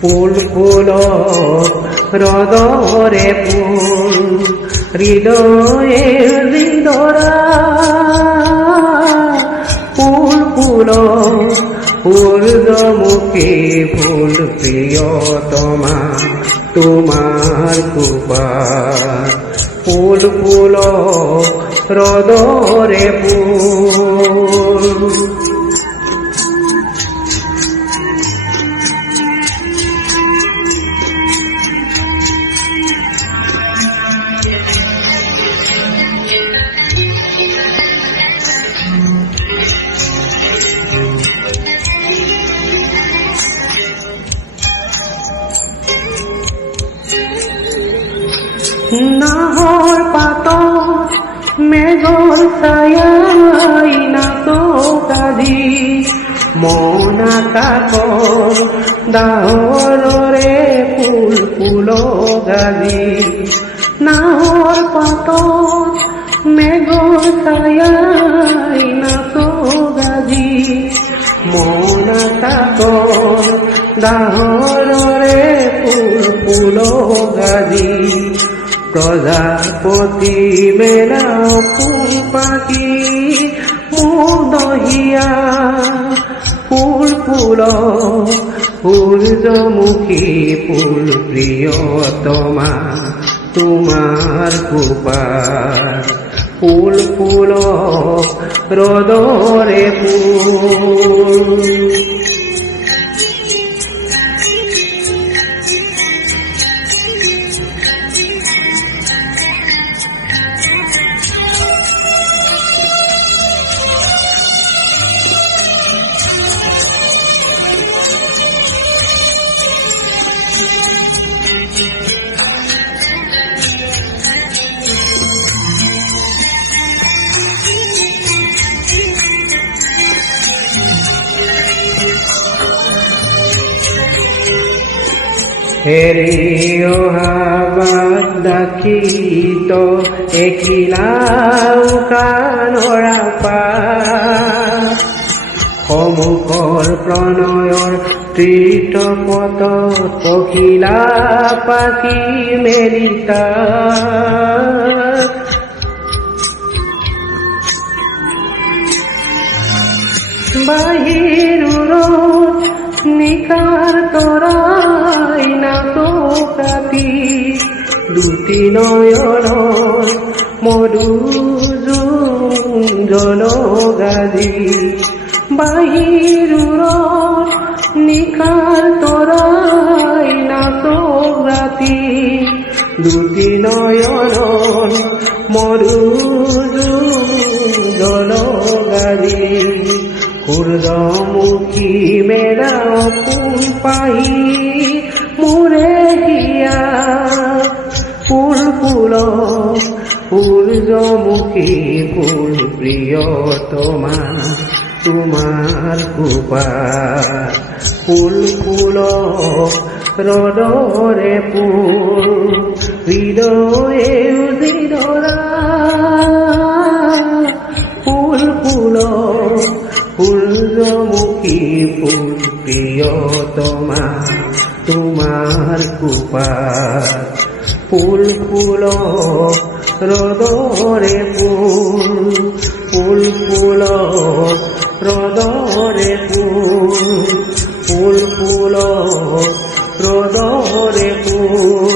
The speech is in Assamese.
ফুল ফুল হৃদরে ফুল হৃদয়ে হৃদরা ফুল ফুল ঊর্ধ্বমুখী ফুল প্রিয়তমা তোমার কৃপা ফুল ফুল হৃদরে ফুল নাহর পাতর মেঘর ছায়াই নাতো কাজি মন আকাশর দাহরে ফুল ফুল গাজি নাহর পাতর মেঘর ছায়াই নাতো গাজি মন আকাশর দাহরে ফুল ফুল গাজি প্রজাপতি মেলা ফুল পাখি মুদহিয়া ফুল ফুল সূর্যমুখী ফুল প্রিয়তমা তোমার কৃপা ফুল ফুল হৃদরে ফুল হেৰিও হাবাত দাখিত এখিলাও কাণৰা পা সমুখৰ প্ৰণয়ৰ তৃতপত পখিলা পাখি মেলিতা বাহিৰৰ নিকাৰ তৰাই নাতো কাটি দুটি নয়নৰ মধু জল গাজি বাহিৰৰ নিকাৰ তৰাই নাতো ৰাতি দুটি নয়নৰ মধু জল গাজি সূৰ্যমুখী মেলা ফুল পাহি মোৰে হিয়া ফুল ফুল সূৰ্যমুখী ফুল প্ৰিয়তমা তোমাৰ কৃপা ফুল ফুল হৃদৰে ফুল হৃদয়ে হৃদৰা ফুল ফুল সূৰ্যমুখী ফুল প্ৰিয়তমা তোমাৰ কৃপা ফুল ফুল হৃদৰে ফুল ফুল ফুল হৃদৰে ফুল ফুল ফুল হৃদৰে ফুল